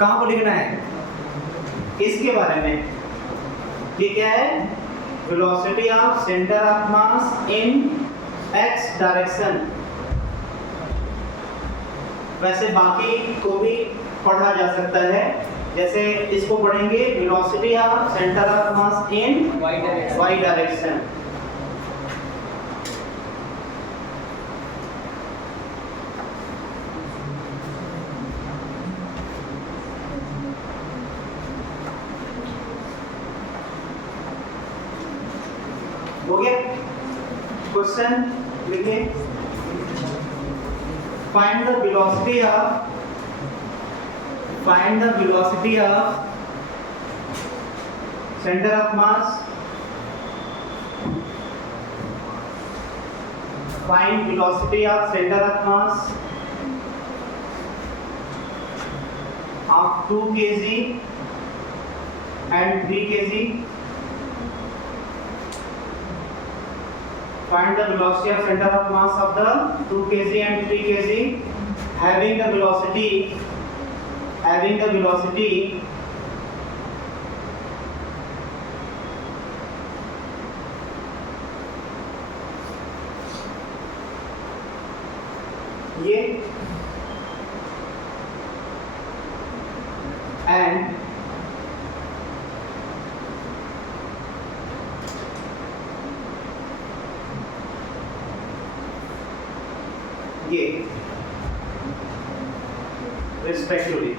कहाँ को लिखना है? इसके बारे में। ये क्या है? Velocity of centre of mass in x direction. वैसे बाकी को भी पढ़ा जा सकता है, जैसे इसको पढ़ेंगे velocity of centre of mass in y direction. हो गया? क्वेश्चन लिखिए। Find the velocity of centre of mass, find velocity of centre of mass of 2 kg and 3 kg. Find the velocity of center of mass of the 2 kg and 3 kg having the velocity ये and ये respectively.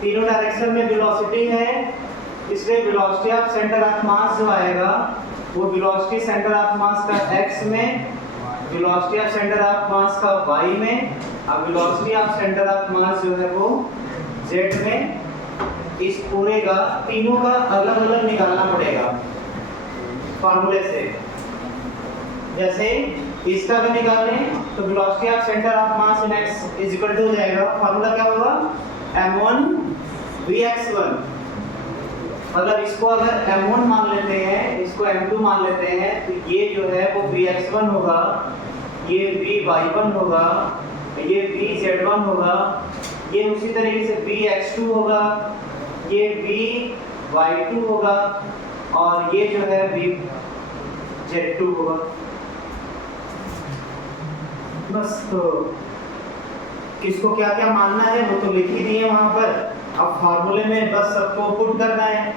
तीनों direction में velocity है, इसलिए velocity of centre of मास जो आएगा वो velocity centre of मास का x में, वेलोसिटी ऑफ सेंटर ऑफ मास का y में, और वेलोसिटी ऑफ सेंटर ऑफ मास जो है वो z में। इस पूरे का तीनों का अलग अलग निकालना पड़ेगा फार्मूले से। जैसे इसका अगर निकालें तो velocity of centre of mass in x is equal to हो जाएगा, फार्मूला क्या होगा? m1 vx1। मतलब इसको अगर m1 मान लेते हैं, इसको m2 मान लेते हैं, तो ये जो है वो vx1 होगा, ये vy1 होगा, ये vz1 होगा, ये उसी तरीके से vx2 होगा, ये vy2 होगा, और ये जो है vz2 होगा। बस तो किसको क्या क्या मानना है वो तो लिख ही दिए वहां पर। अब फार्मूले में बस सबको पुट करना है,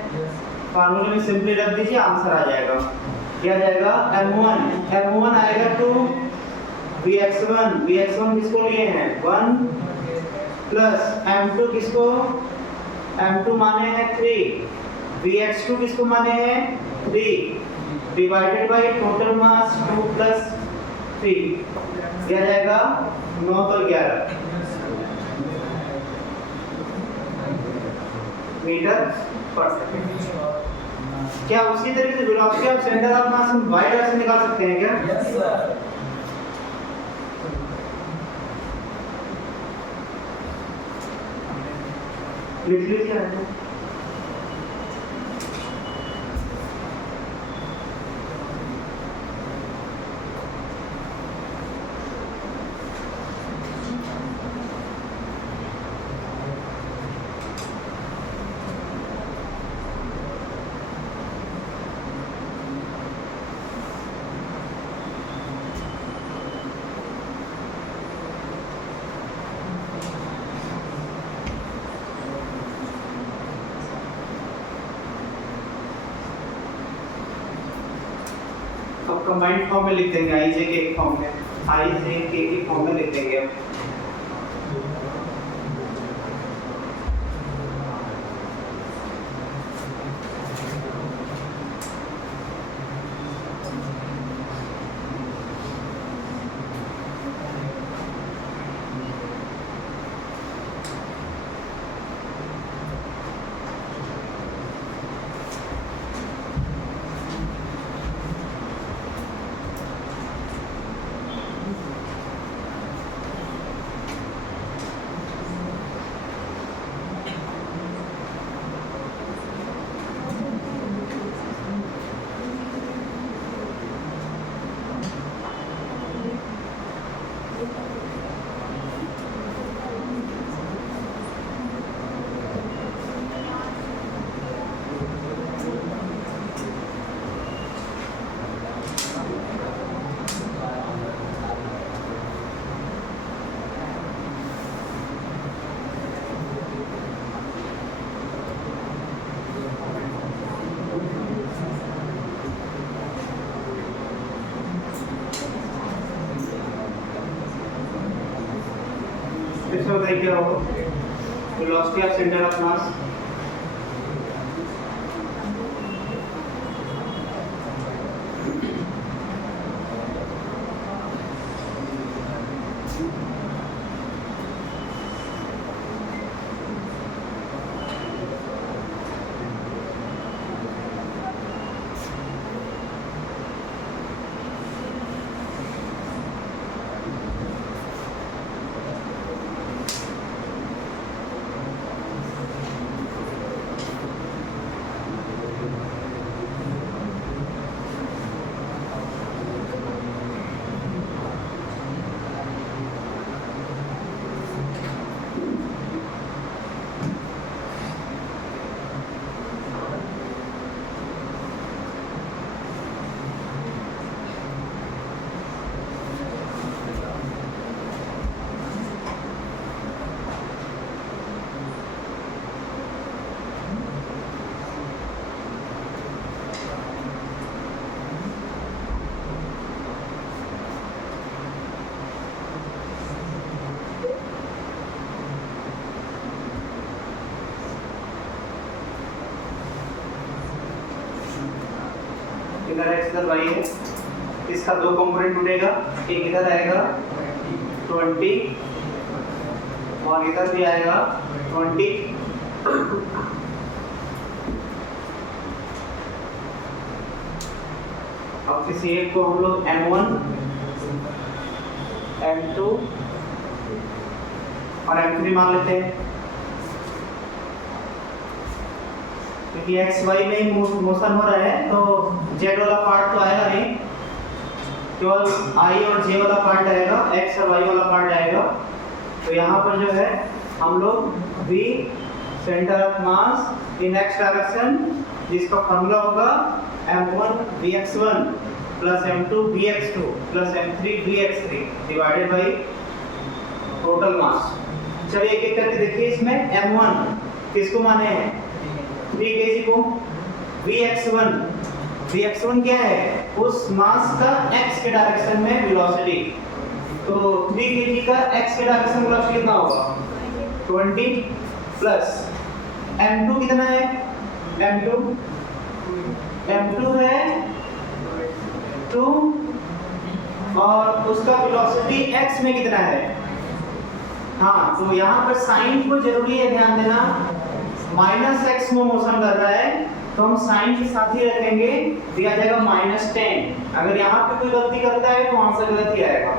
फार्मूले में सिंपली रख दीजिए, आंसर आ जाएगा। क्या जाएगा? m1 आएगा टू vx1 किसको लिए हैं 1 प्लस m2 किसको, m2 माने हैं 3, vx2 किसको माने हैं 3 divided by total mass 2 plus 3, क्या जाएगा 9 तो 11 मीटर पर सेकंड। क्या उसी तरीके से वेलोसिटी ऑफ सेंटर ऑफ मास हम y डायरेक्शन निकाल सकते हैं क्या? Yes sir. लिख लीजिए। कंबाइंड फॉर्म में लिख देंगे, आई जे के एक फॉर्म में, आई जे के फॉर्म में लिख देंगे। अब से बताइए क्या होगा वेलोसिटी ऑफ सेंटर ऑफ मास। इधर x इधर y है, इसका दो कंपोनेंट टूटेगा, एक इधर आएगा 20 और इधर भी आएगा 20। अब किसी एक को हम लोग m1 m2 और m3 मान लेते हैं, क्योंकि एक्स वाई में ही मोशन हो रहा है तो जेड वाला पार्ट तो आएगा नहीं, केवल आई और जे वाला पार्ट आएगा, एक्स और वाई वाला पार्ट आएगा। तो यहाँ पर जो है हम लोग v centre of mass in x direction, जिसका फॉर्मूला होगा m1 vx1 plus m2 vx2 plus m3 vx3 divided by total mass. चलिए एक एक करके देखिए, इसमें m1 किसको माने हैं 3 kg को, vx1 क्या है उस मास का x के डायरेक्शन में वेलोसिटी, तो 3 kg का x के डायरेक्शन वेलोसिटी कितना होगा 20 प्लस m2 कितना है m2 है 2 और उसका वेलोसिटी x में कितना है। हाँ तो यहाँ पर साइन को जरूरी है ध्यान देना, माइनस एक्स में मोशन कर रहा है तो हम साइन के साथ ही रखेंगे, दिया जाएगा -10। अगर यहाँ पे कोई गलती करता है तो वहां से गलत ही आएगा।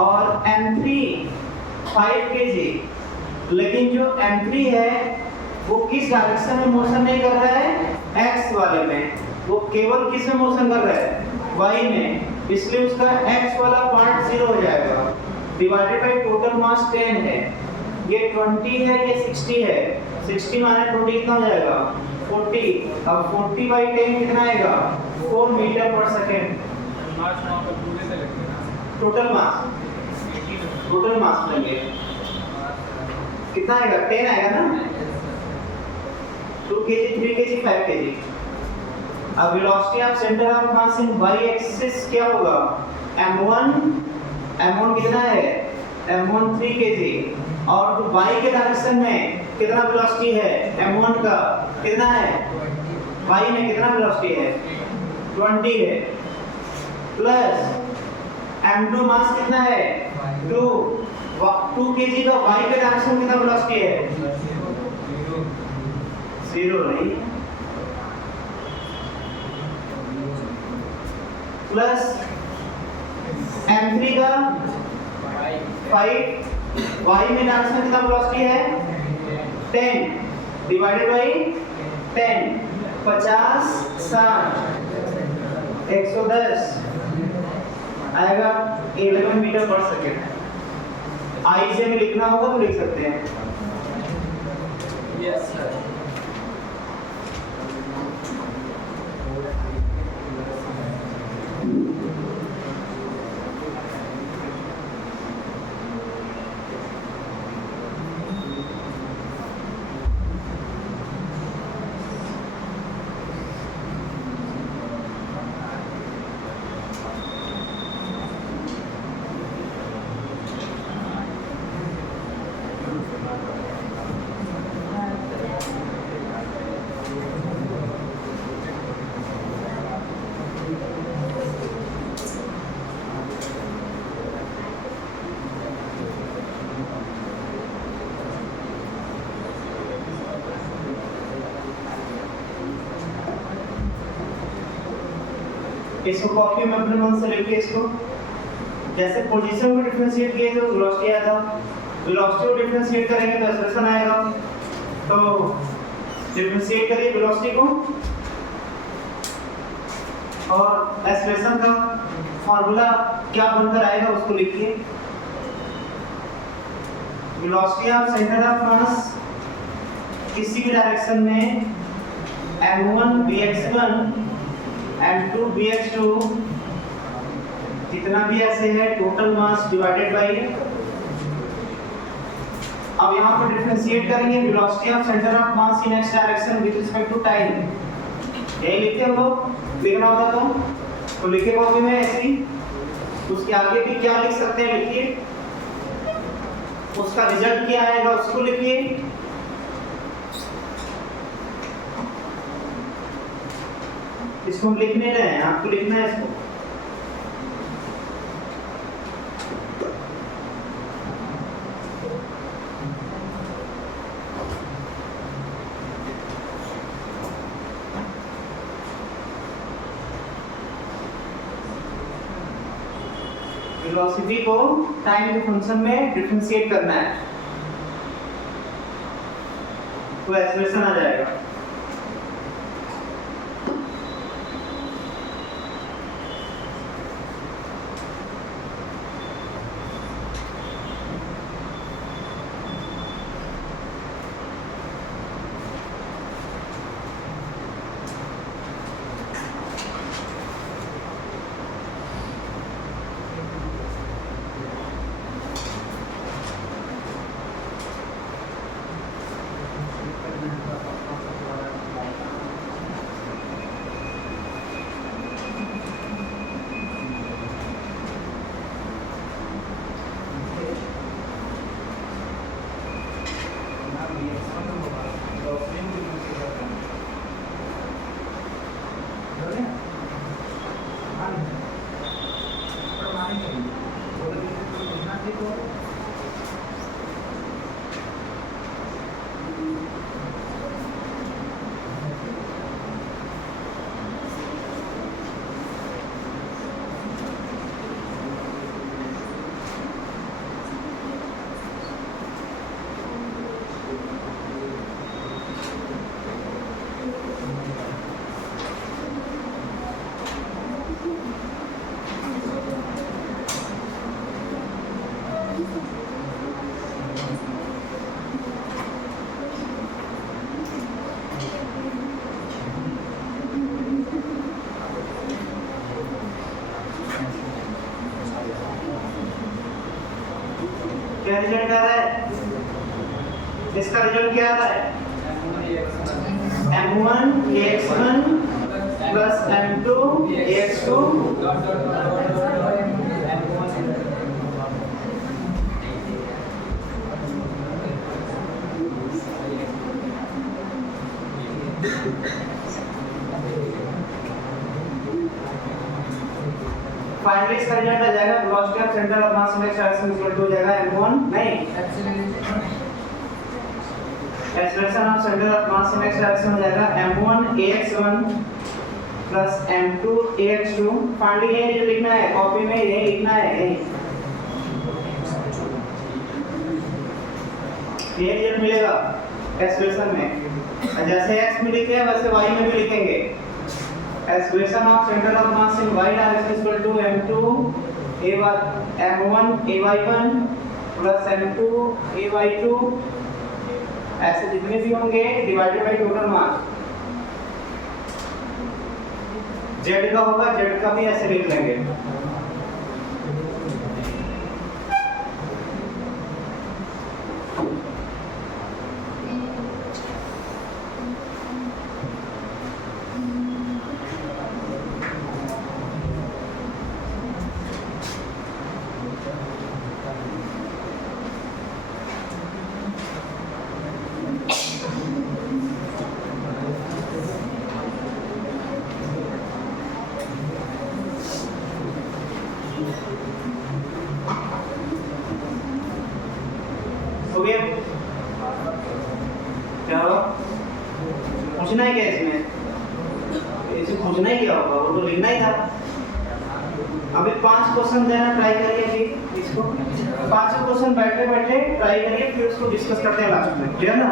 और m3 5 kg, लेकिन जो m3 है वो किस डायरेक्शन में मोशन नहीं कर रहा है x वाले में, वो केवल किस में मोशन कर रहा है y में, इसलिए उसका x वाला पार्ट 0 हो जाएगा, डिवाइडेड बाई टोटल मास 10 है। ये 20 है, ये 60 है, 60 माने 20 कितना हो जाएगा 40। अब 40 बाई 10 कितना आएगा 4 मीटर पर सेकेंड। टोटल मास लेंगे कितना आएगा 10 आएगा ना, 2 kg 3 kg 5 kg। अब velocity of centre of mass in y axis क्या होगा m1 कितना है m1 3 kg और y के डायरेक्शन में कितना वेलोसिटी है m1 का कितना है, y में कितना वेलोसिटी है 20 है, प्लस m2 मास कितना है 2 kg का y के डायरेक्शन में कितना वेलोसिटी है 0 नहीं, प्लस m3 का 5 y में डायरेक्शन कितना वेलोसिटी है 10 डिवाइडेड बाई 10, 50 60 110 आएगा 11 मीटर पर सेकेंड। आई से में लिखना होगा तो लिख सकते हैं। Yes sir. इसको कॉपी में अपने मन से लिखिए इसको। जैसे पोजीशन को डिफरेंशिएट किए तो वेलोसिटी आया था, वेलोसिटी को डिफरेंशिएट करेंगे तो एक्सेलरेशन आएगा। तो डिफरेंशिएट करिए वेलोसिटी को और एक्सेलरेशन का फार्मूला क्या बनकर आएगा उसको लिखिए। वेलोसिटी ऑफ सेंटर ऑफ मास किसी भी डायरेक्शन में m1 bx1 m2 bx2 जितना भी ऐसे है टोटल मास डिवाइडेड बाय, अब यहाँ पर डिफरेंशिएट करेंगे velocity of centre of mass in x direction with respect to time. यही लिखते हैं हम लोग, लिखना होता तो लिखे कॉपी में ऐसे ही। उसके आगे भी क्या लिख सकते हैं लिखिए, उसका रिजल्ट क्या आएगा उसको लिखिए। इसको हम लिख नहीं रहे हैं, आपको लिखना है इसको। वेलोसिटी को टाइम के फंक्शन में डिफरेंशिएट करना है तो एक्सेलरेशन आ जाएगा। क्या रिजल्ट आ रहा है? इसका रिजल्ट क्या आ रहा है? m1 ax1 plus m2 ax2 finally इसका रिजल्ट आ जाएगा velocity of centre of mass in x direction equal to हो जाएगा m1 नहीं acceleration of centre of mass in x direction हो जाएगा m1 ax1 plus m2 ax2। Finally ये लिखना है कॉपी में, ये लिखना है ये रिजल्ट मिलेगा एक्सप्रेशन में। जैसे x में लिखे हैं वैसे y में भी लिखेंगे। Expression of centre of mass in y direction is equal to m2 m1 ay1 plus m2 ay2 ऐसे जितने भी होंगे divided by total mass. z का होगा, z का भी ऐसे लिख लेंगे। हो गया? क्या होगा? पूछना है क्या इसमें? इसे पूछना ही क्या होगा, वो तो लिखना ही था। अभी 5 क्वेश्चन देना ट्राई करिए जी इसको, 5 क्वेश्चन बैठे बैठे ट्राई करिए, फिर उसको डिस्कस करते हैं लास्ट में, क्लियर ना।